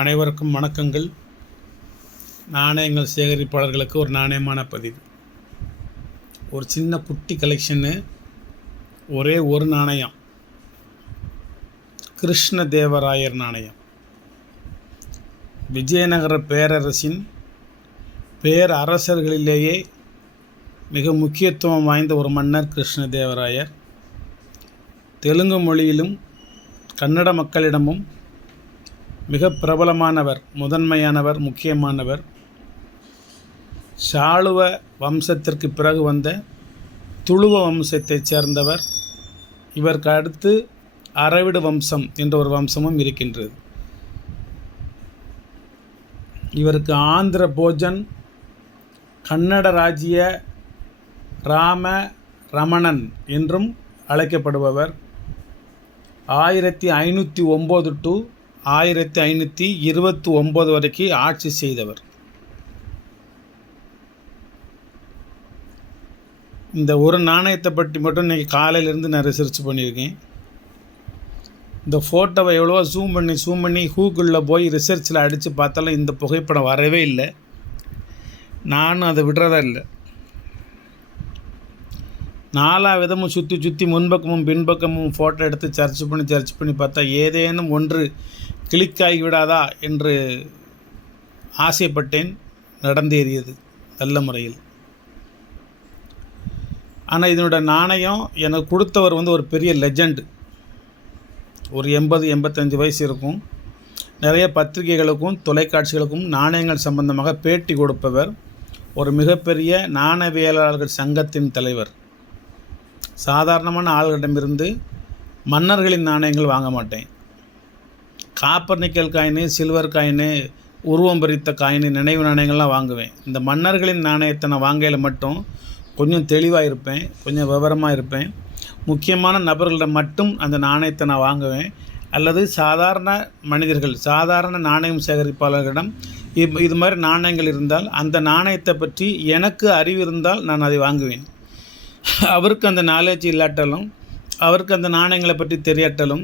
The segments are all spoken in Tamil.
அனைவருக்கும் வணக்கங்கள். நாணயங்கள் சேகரிப்பாளர்களுக்கு ஒரு நாணயமான பதிவு. ஒரு சின்ன குட்டி கலெக்ஷனு, ஒரே ஒரு நாணயம், கிருஷ்ணதேவராயர் நாணயம். விஜயநகர பேரரசின் பேரரசர்களிலேயே மிக முக்கியத்துவம் வாய்ந்த ஒரு மன்னர் கிருஷ்ணதேவராயர். தெலுங்கு மொழியிலும் கன்னட மக்களிடமும் மிக பிரபலமானவர், முதன்மையானவர், முக்கியமானவர். சாளுவ வம்சத்திற்கு பிறகு வந்த துளுவ வம்சத்தைச் சேர்ந்தவர். இவருக்கு அடுத்து அரவிடு வம்சம் என்ற ஒரு வம்சமும் இருக்கின்றது. இவருக்கு ஆந்திர போஜன், கன்னட ராஜ்ய ராம ரமணன் என்றும் அழைக்கப்படுபவர். 1509 to 1529 வரைக்கும் ஆட்சி செய்தவர். இந்த ஒரு நாணயத்தை பற்றி மட்டும் இன்றைக்கி காலையிலேருந்து நான் ரிசர்ச் பண்ணியிருக்கேன். இந்த ஃபோட்டோவை எவ்வளோ ஜூம் பண்ணி கூகுளில் போய் ரிசர்ச்சில் அடித்து பார்த்தாலும் இந்த புகைப்படம் வரவே இல்லை. நானும் அதை விடுறதா இல்லை. 4 விதமும் சுற்றி முன்பக்கமும் பின்பக்கமும் ஃபோட்டோ எடுத்து சர்ச் பண்ணி பார்த்தா ஏதேனும் ஒன்று கிளிக் ஆகிவிடாதா என்று ஆசைப்பட்டேன். நடந்தேறியது நல்ல முறையில். ஆனால் இதனோட நாணயம் எனக்கு கொடுத்தவர் ஒரு பெரிய லெஜண்ட். ஒரு 80-85 வயசு இருக்கும். நிறைய பத்திரிகைகளுக்கும் தொலைக்காட்சிகளுக்கும் நாணயங்கள் சம்பந்தமாக பேட்டி கொடுப்பவர். ஒரு மிகப்பெரிய நாணயவியலாளர்கள் சங்கத்தின் தலைவர். சாதாரணமான ஆள்களிடமிருந்து மன்னர்களின் நாணயங்கள் வாங்க மாட்டேன். Copper nickel coin, silver coin, உருவம் பறித்த காயினு, நினைவு நாணயங்கள்லாம் வாங்குவேன். இந்த மன்னர்களின் நாணயத்தை நான் வாங்கையில் மட்டும் கொஞ்சம் தெளிவாக இருப்பேன், கொஞ்சம் விவரமாக இருப்பேன். முக்கியமான நபர்களிடம் மட்டும் அந்த நாணயத்தை நான் வாங்குவேன். அல்லது சாதாரண மனிதர்கள், சாதாரண நாணயம் சேகரிப்பாளர்களிடம் இது மாதிரி நாணயங்கள் இருந்தால் அந்த நாணயத்தை பற்றி எனக்கு அறிவு இருந்தால் நான் அதை வாங்குவேன். அவருக்கு அந்த நாலேஜ் இல்லாட்டாலும், அவருக்கு அந்த நாணயங்களை பற்றி தெரியாட்டாலும்,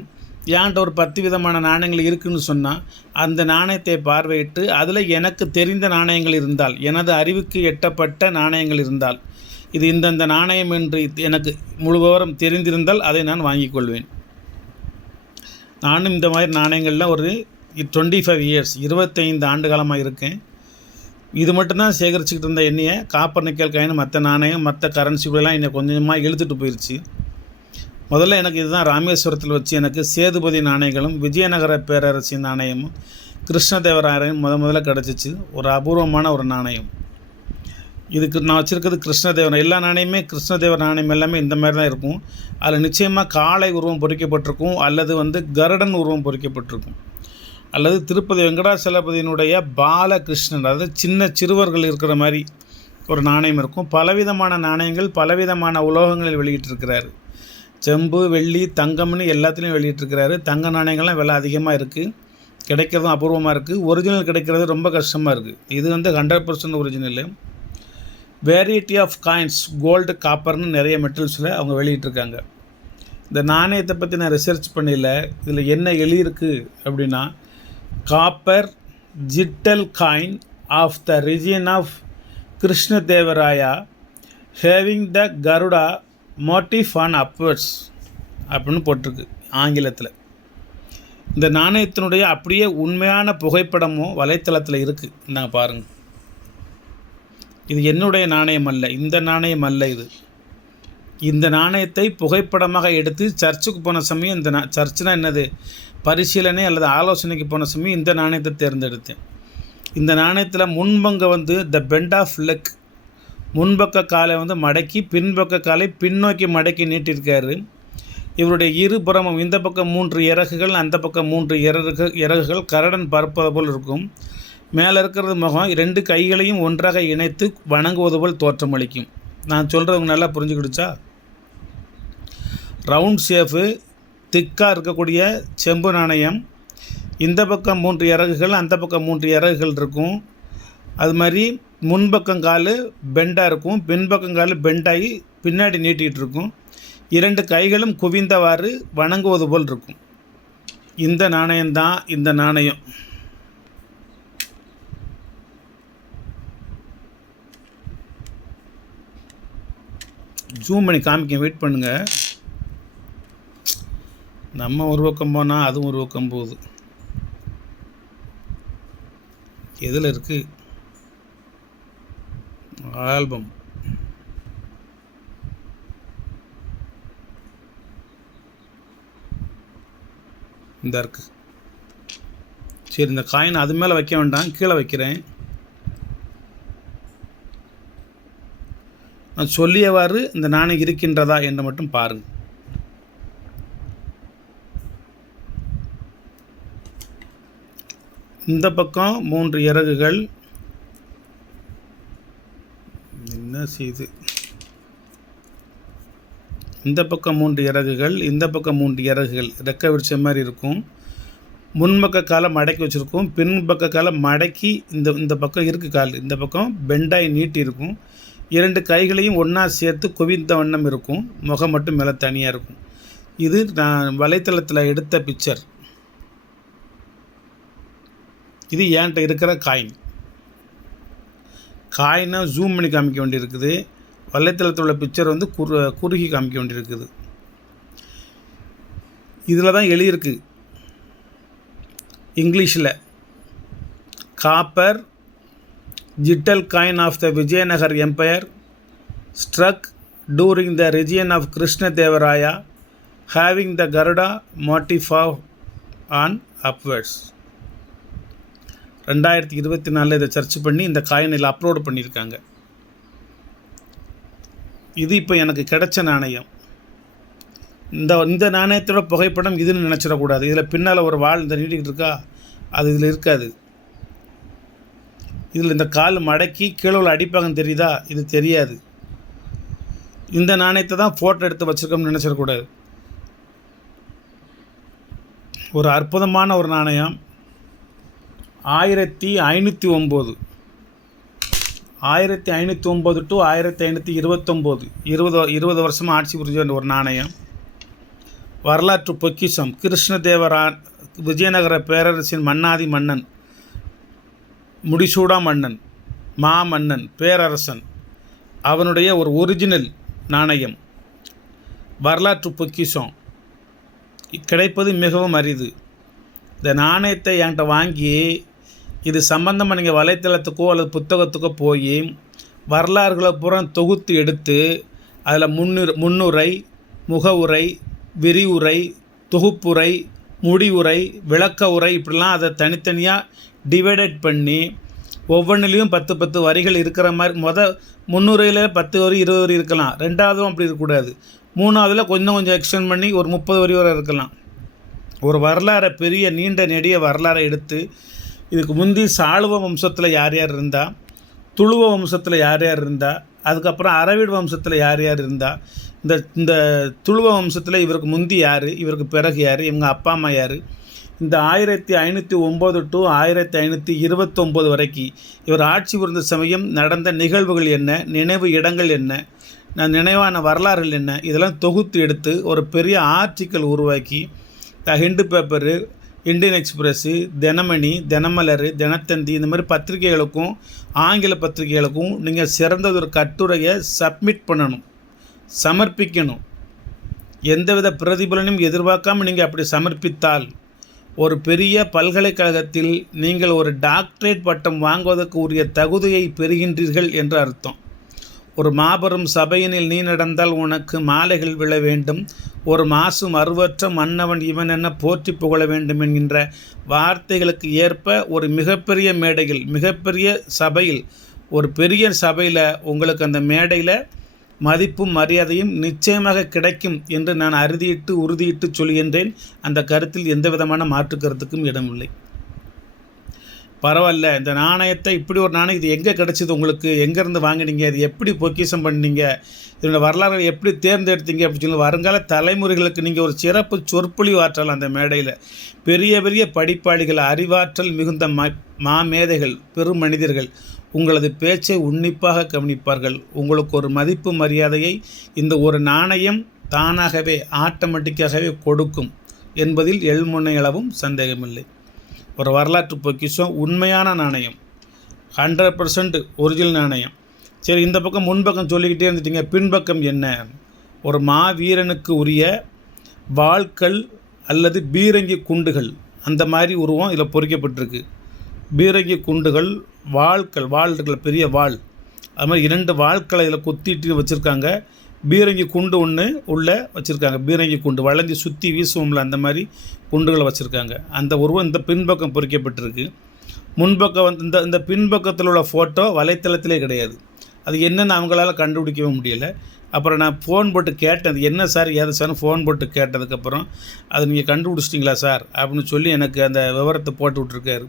ஏன்ட்ட ஒரு 10 விதமான நாணயங்கள் இருக்குதுன்னு சொன்னால் அந்த நாணயத்தை பார்வையிட்டு அதில் எனக்கு தெரிந்த நாணயங்கள் இருந்தால், எனது அறிவுக்கு எட்டப்பட்ட நாணயங்கள் இருந்தால், இது இந்தந்த நாணயம் என்று எனக்கு முழு விவரம் தெரிந்திருந்தால் அதை நான் வாங்கிக் கொள்வேன். நானும் இந்த மாதிரி நாணயங்களில் ஒரு 25 இயர்ஸ் 25 ஆண்டு காலமாக இருக்கேன். இது மட்டும்தான் சேகரிச்சுக்கிட்டு இருந்த என்னையை காப்பர் நிக்கல் காயின், மற்ற நாணயம், மற்ற கரன்சிகளெல்லாம் என்னை கொஞ்சமாக இழுத்துட்டு போயிடுச்சு. முதல்ல எனக்கு இதுதான் ராமேஸ்வரத்தில் வச்சு எனக்கு சேதுபதி நாணயங்களும் விஜயநகர பேரரசின் நாணயமும் கிருஷ்ணதேவராயரும் முதல்ல கிடச்சிச்சு. ஒரு அபூர்வமான ஒரு நாணயம். இதுக்கு நான் வச்சுருக்கிறது கிருஷ்ணதேவர். எல்லா நாணயமே கிருஷ்ணதேவர் நாணயம் எல்லாமே இந்த மாதிரி தான் இருக்கும். அதில் நிச்சயமாக காளை உருவம் பொறிக்கப்பட்டிருக்கும், அல்லது கருடன் உருவம் பொறிக்கப்பட்டிருக்கும், அல்லது திருப்பதி வெங்கடாசலபதியினுடைய பாலகிருஷ்ணன், அதாவது சின்ன சிறுவர்கள் இருக்கிற மாதிரி ஒரு நாணயம் இருக்கும். பலவிதமான நாணயங்கள் பலவிதமான உலோகங்களில் வெளியிட்டிருக்கிறாரு. செம்பு, வெள்ளி, தங்கம்னு எல்லாத்துலேயும் வெளியிட்டிருக்கிறாரு. தங்க நாணயங்கள்லாம் விலை அதிகமாக இருக்குது, கிடைக்கிறதும் அபூர்வமாக இருக்குது. ஒரிஜினல் கிடைக்கிறது ரொம்ப கஷ்டமாக இருக்குது. இது 100% original. Variety of coins, gold, காப்பர்னு நிறைய மெட்டல்ஸில் அவங்க வெளியிட்டிருக்காங்க. இந்த நாணயத்தை பற்றி நான் ரிசர்ச் பண்ணல. இதில் என்ன எழுதியிருக்கு அப்படின்னா, copper jital coin of the region of Krishnadevaraya having the Garuda motif on upwards அப்படின்னு போட்டிருக்கு ஆங்கிலத்தில். இந்த நாணயத்தினுடைய அப்படியே உண்மையான புகைப்படமும் வலைத்தளத்தில் இருக்குது. நான் பாருங்கள். இது என்னுடைய நாணயம் அல்ல, இந்த நாணயம் அல்ல இது. இந்த நாணயத்தை புகைப்படமாக எடுத்து சர்ச்சுக்கு போன சமயம், இந்த சர்ச்சுனா என்னது, பரிசீலனை அல்லது ஆலோசனைக்கு போன சமயம் இந்த நாணயத்தை தேர்ந்தெடுத்தேன். இந்த நாணயத்தில் முன்பங்க த பெண்ட் ஆஃப் லெக், முன்பக்க காலை மடக்கி பின்பக்க காலை பின்னோக்கி மடக்கி நீட்டிருக்காரு. இவருடைய இருபுறமும் இந்த பக்கம் 3 இறகுகள், அந்த பக்கம் 3 இறகுகள் கரடன் பறப்பது போல் இருக்கும். மேலே இருக்கிறது முகம். 2 கைகளையும் ஒன்றாக இணைத்து வணங்குவது போல் தோற்றமளிக்கும். நான் சொல்கிறவங்க நல்லா புரிஞ்சுக்கிடுச்சா? ரவுண்ட் ஷேஃபு, திக்காக இருக்கக்கூடிய செம்பு நாணயம். இந்த பக்கம் 3 இறகுகள், அந்த பக்கம் 3 இறகுகள் இருக்கும். அது மாதிரி முன்பக்கங்கால் பெண்டாக இருக்கும், பின்பக்கங்கால் பெண்டாகி பின்னாடி நீட்டிகிட்டு இருக்கும். 2 கைகளும் குவிந்தவாறு வணங்குவது போல் இருக்கும். இந்த நாணயம்தான் இந்த நாணயம். ஜூம் பண்ணி காமிக்க, வெயிட் பண்ணுங்கள். நம்ம ஒரு பக்கம் போனால் அதுவும் ஒரு பக்கம் போகுது. எதில் இருக்குது? ஆல்பம். இந்த இருக்குது. சரி, இந்த காயின் அது மேலே வைக்க வேண்டாம், கீழே வைக்கிறேன். நான் சொல்லியவாறு இந்த நாணயம் இருக்கின்றதா என்று மட்டும் பாருங்கள். இந்த பக்கம் 3 இறகுகள். என்ன செய்து? இந்த பக்கம் 3 இறகுகள், இந்த பக்கம் 3 இறகுகள், ரெக்கை விரிச்ச மாதிரி இருக்கும். முன்பக்க காலை மடக்கி வச்சுருக்கும், பின்பக்க காலை மடக்கி இந்த பக்கம் இருக்குது கால், இந்த பக்கம் பெண்டாய் நீட்டி இருக்கும். 2 கைகளையும் ஒன்றா சேர்த்து குவிந்த வண்ணம் இருக்கும். முகம் மட்டும் மேலே தனியாக இருக்கும். இது நான் வலைத்தளத்தில் எடுத்த பிக்சர். இது ஏன்ட்ட இருக்கிற காயினை ஜூம் பண்ணி காமிக்க வேண்டியிருக்குது. வலைத்தளத்தில் உள்ள பிக்சர் வந்து குறுகி காமிக்க வேண்டியிருக்குது. இதில் தான் எழுதியிருக்கு இங்கிலீஷில், copper jital coin of the Vijayanagar empire struck during the region of Krishnadevaraya having the Garuda motif on upwards. 2024 இதை சர்ச் பண்ணி இந்த காயினில் அப்லோடு பண்ணியிருக்காங்க. இது இப்போ எனக்கு கிடைச்ச நாணயம். இந்த நாணயத்தோட புகைப்படம் இதுன்னு நினச்சிடக்கூடாது. இதில் பின்னால் ஒரு வால் இந்த நீட்டிக்கிட்டு இருக்கா, அது இதில் இருக்காது. இதில் இந்த கால் மடக்கி கீழே உள்ள அடிப்பாங்கன்னு தெரியுதா, இது தெரியாது. இந்த நாணயத்தை தான் ஃபோட்டோ எடுத்து வச்சுருக்கோம்னு நினச்சிடக்கூடாது. ஒரு அற்புதமான ஒரு நாணயம். 1509 டு 1529, 20 வருஷமாக ஆட்சி புரிஞ்ச ஒரு நாணயம். வரலாற்று பொக்கிஷம். கிருஷ்ணதேவரான் விஜயநகர பேரரசின் மன்னாதி மன்னன், முடிசூடா மன்னன், மாமன்னன், பேரரசன், அவனுடைய ஒரு ஒரிஜினல் நாணயம். வரலாற்று பொக்கிஷம் கிடைப்பது மிகவும் அரிது. இந்த நாணயத்தை என்கிட்ட வாங்கி இது சம்பந்தமாக நீங்கள் வலைத்தளத்துக்கோ அல்லது புத்தகத்துக்கோ போய் வரலாறுகளை பூரா தொகுத்து எடுத்து அதில் முன்னுரை, முகவுரை, விரிவுரை, தொகுப்புரை, முடிவுரை, விளக்க உரை, இப்படிலாம் அதை தனித்தனியாக டிவைடட் பண்ணி ஒவ்வொன்றிலையும் 10 வரிகள் இருக்கிற மாதிரி. முன்னுரையில் 10 வரி 20 வரி இருக்கலாம். 2வதும் அப்படி இருக்கக்கூடாது. 3வதில் கொஞ்சம் எக்ஸ்டெண்ட் பண்ணி ஒரு 30 வரி வரை இருக்கலாம். ஒரு வரலாறை, பெரிய நீண்ட நெடிய வரலாறை எடுத்து இதுக்கு முந்தி சாளுவ வம்சத்தில் யார் யார் இருந்தால், துளுவ வம்சத்தில் யார் யார் இருந்தால், அதுக்கப்புறம் அரவிடு வம்சத்தில் யார் யார் இருந்தால், இந்த துளுவ வம்சத்தில் இவருக்கு முந்தி யார், இவருக்கு பிறகு யார், இவங்க அப்பா அம்மா யார், இந்த 1509 டு 1529 வரைக்கும் இவர் ஆட்சி புரிந்த சமயம் நடந்த நிகழ்வுகள் என்ன, நினைவு இடங்கள் என்ன, நினைவான வரலாறுகள் என்ன, இதெல்லாம் தொகுத்து எடுத்து ஒரு பெரிய ஆர்டிக்கல் உருவாக்கி Hindu paper, Indian express, Dinamani, Dinamalar, Dinathanthi, இந்த மாதிரி பத்திரிகைகளுக்கும் ஆங்கில பத்திரிகைகளுக்கும் நீங்கள் சிறந்ததொரு கட்டுரையை சப்மிட் பண்ணணும், சமர்ப்பிக்கணும். எந்தவித பிரதிபலனும் எதிர்பார்க்காமல் நீங்கள் அப்படி சமர்ப்பித்தால் ஒரு பெரிய பல்கலைக்கழகத்தில் நீங்கள் ஒரு டாக்டரேட் பட்டம் வாங்குவதற்கு உரிய தகுதியை பெறுகின்றீர்கள் என்று அர்த்தம். ஒரு மாபெரும் சபையினில் நீ நடந்தால் உனக்கு மாலைகள் விழ வேண்டும், ஒரு மாசு மறுவற்ற மன்னவன் இவன் என போற்றி புகழ வேண்டும் என்கின்ற வார்த்தைகளுக்கு ஏற்ப ஒரு மிகப்பெரிய மேடையில், மிகப்பெரிய சபையில், ஒரு பெரிய சபையில் உங்களுக்கு அந்த மேடையில் மதிப்பும் மரியாதையும் நிச்சயமாக கிடைக்கும் என்று நான் உறுதியிட்டு சொல்கின்றேன். அந்த கருத்தில் எந்த விதமான மாற்று கருத்துக்கும் இடமில்லை. பரவாயில்ல, இந்த நாணயத்தை இப்படி ஒரு நாணயம் இது எங்கே கிடச்சிது, உங்களுக்கு எங்கேருந்து வாங்கினீங்க, இது எப்படி பொக்கிஷம் பண்ணீங்க, இதோட வரலாறு எப்படி தேர்ந்தெடுத்தீங்க அப்படின்னு சொல்லி வருங்கால தலைமுறைகளுக்கு நீங்கள் ஒரு சிறப்பு சொற்பொழிவு ஆற்றலாம். அந்த மேடையில் பெரிய பெரிய படிப்பாளிகள், அறிவாற்றல் மிகுந்த மாமேதைகள், பெரும் மனிதர்கள் உங்களது பேச்சை உன்னிப்பாக கவனிப்பார்கள். உங்களுக்கு ஒரு மதிப்பு மரியாதையை இந்த ஒரு நாணயம் தானாகவே ஆட்டோமேட்டிக்காகவே கொடுக்கும் என்பதில் எள்முனையளவும் சந்தேகமில்லை. ஒரு வரலாற்று பொக்கிஷம், உண்மையான நாணயம், 100% ஒரிஜினல் நாணயம். சரி, இந்த பக்கம் முன்பக்கம் சொல்லிக்கிட்டே இருந்துட்டீங்க. பின்பக்கம் என்ன? ஒரு மாவீரனுக்கு உரிய வாள்கள் அல்லது பீரங்கி குண்டுகள் அந்த மாதிரி உருவம் இதில் பொறிக்கப்பட்டிருக்கு. பீரங்கி குண்டுகள், வாள்கள் பெரிய வாள், அது மாதிரி 2 வாள்களை இதில் குத்திட்டு வச்சுருக்காங்க. பீரங்கி குண்டு ஒன்று உள்ளே வச்சுருக்காங்க. பீரங்கி குண்டு வளைஞ்சி சுற்றி வீசுவோம்ல, அந்த மாதிரி குண்டுகளை வச்சுருக்காங்க. அந்த உருவம் இந்த பின்பக்கம் பொறிக்கப்பட்டிருக்கு. முன்பக்கம் வந்து இந்த பின்பக்கத்தில் உள்ள ஃபோட்டோ வலைத்தளத்திலே கிடையாது. அது என்னென்னு அவங்களால கண்டுபிடிக்கவே முடியலை. அப்புறம் நான் ஃபோன் போட்டு கேட்டேன், அது என்ன சார் ஏது சார் ஃபோன் போட்டு கேட்டதுக்கப்புறம், அது நீங்கள் கண்டுபிடிச்சிட்டிங்களா சார் அப்படின்னு சொல்லி எனக்கு அந்த விவரத்தை போட்டு விட்ருக்காரு.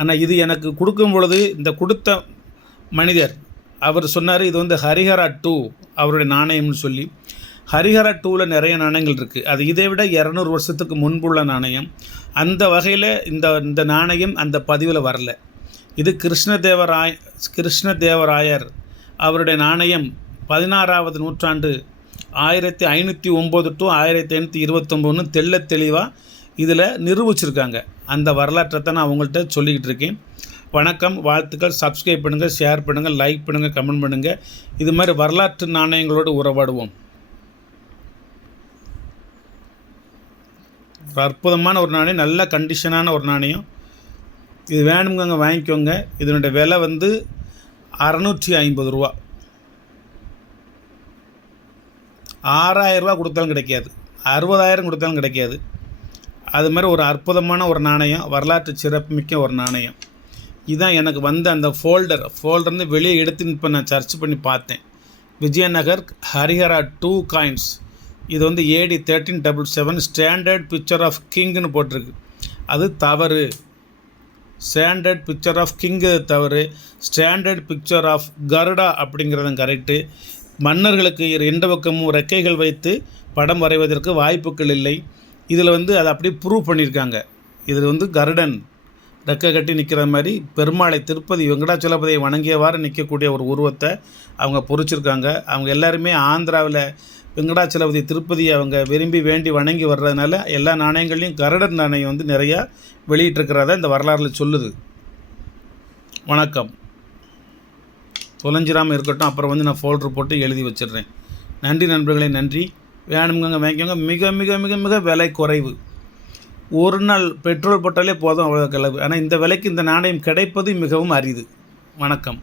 ஆனால் இது எனக்கு கொடுக்கும் பொழுது இந்த கொடுத்த மனிதர் அவர் சொன்னார், இது வந்து ஹரிஹரா 2 அவருடைய நாணயம்னு சொல்லி. ஹரிஹரா 2வில் நிறைய நாணயங்கள் இருக்குது. அது இதை விட 200 வருஷத்துக்கு முன்புள்ள நாணயம். அந்த வகையில் இந்த நாணயம் அந்த பதிவில் வரல. இது கிருஷ்ணதேவராயர் அவருடைய நாணயம் 16வது நூற்றாண்டு 1509 to 1529 தெள்ள தெளிவாக இதில் நிரூபிச்சிருக்காங்க. அந்த வரலாற்றை தான் நான் அவங்கள்ட்ட சொல்லிக்கிட்டு இருக்கேன். வணக்கம், வாழ்த்துக்கள். சப்ஸ்கிரைப் பண்ணுங்கள், ஷேர் பண்ணுங்கள், லைக் பண்ணுங்கள், கமெண்ட் பண்ணுங்கள். இது மாதிரி வரலாற்று நாணயங்களோடு உறவாடுவோம். ஒரு அற்புதமான ஒரு நாணயம், நல்ல கண்டிஷனான ஒரு நாணயம். இது வேணுங்க வாங்கிக்கோங்க. இதனுடைய விலை வந்து 650 ரூபா. 6000 ரூபா கொடுத்தாலும் கிடைக்காது, 60,000 கொடுத்தாலும் கிடைக்காது. அது மாதிரி ஒரு அற்புதமான ஒரு நாணயம், வரலாற்று சிறப்புமிக்க ஒரு நாணயம். இதுதான் எனக்கு வந்த அந்த ஃபோல்டர்ந்து வெளியே எடுத்து இப்போ நான் சர்ச் பண்ணி பார்த்தேன். விஜயநகர் ஹரிஹரா 2 காயின்ஸ். இது வந்து AD 1377 ஸ்டாண்டர்ட் பிக்சர் ஆஃப் கிங்னு போட்டிருக்கு. அது தவறு. ஸ்டாண்டர்ட் பிக்சர் ஆஃப் கிங்கு தவறு. ஸ்டாண்டர்ட் பிக்சர் ஆஃப் கருடா அப்படிங்கிறதும் கரெக்டு. மன்னர்களுக்கு 2 பக்கமும் ரெக்கைகள் வைத்து படம் வரைவதற்கு வாய்ப்புகள் இல்லை. இதில் வந்து அதை அப்படியே ப்ரூவ் பண்ணியிருக்காங்க. இதில் வந்து கருடன் ரெக்கை கட்டி நிற்கிற மாதிரி பெருமாளை திருப்பதி வெங்கடாச்சலபதியை வணங்கியவாறு நிற்கக்கூடிய ஒரு உருவத்தை அவங்க பொறிச்சிருக்காங்க. அவங்க எல்லாருமே ஆந்திராவில் வெங்கடாச்சலபதி திருப்பதியை அவங்க விரும்பி வேண்டி வணங்கி வர்றதுனால எல்லா நாணயங்கள்லையும் கருடன் நாணயம் வந்து நிறையா வெளியிட்டிருக்கிறத இந்த வரலாறுல சொல்லுது. வணக்கம். தொலைஞ்சிராமல் இருக்கட்டும். அப்புறம் வந்து நான் ஃபோல்டர் போட்டு எழுதி வச்சிடுறேன். நன்றி நண்பர்களே, நன்றி. வேணுங்க வாங்கிக்கோங்க. மிக மிக மிக மிக விலை குறைவு. ஒரு நாள் பெட்ரோல் போட்டாலே போதும், அவ்வளோ கிளவு. ஆனால் இந்த விலைக்கு இந்த நாணயம் கிடைப்பது மிகவும் அரிது. வணக்கம்.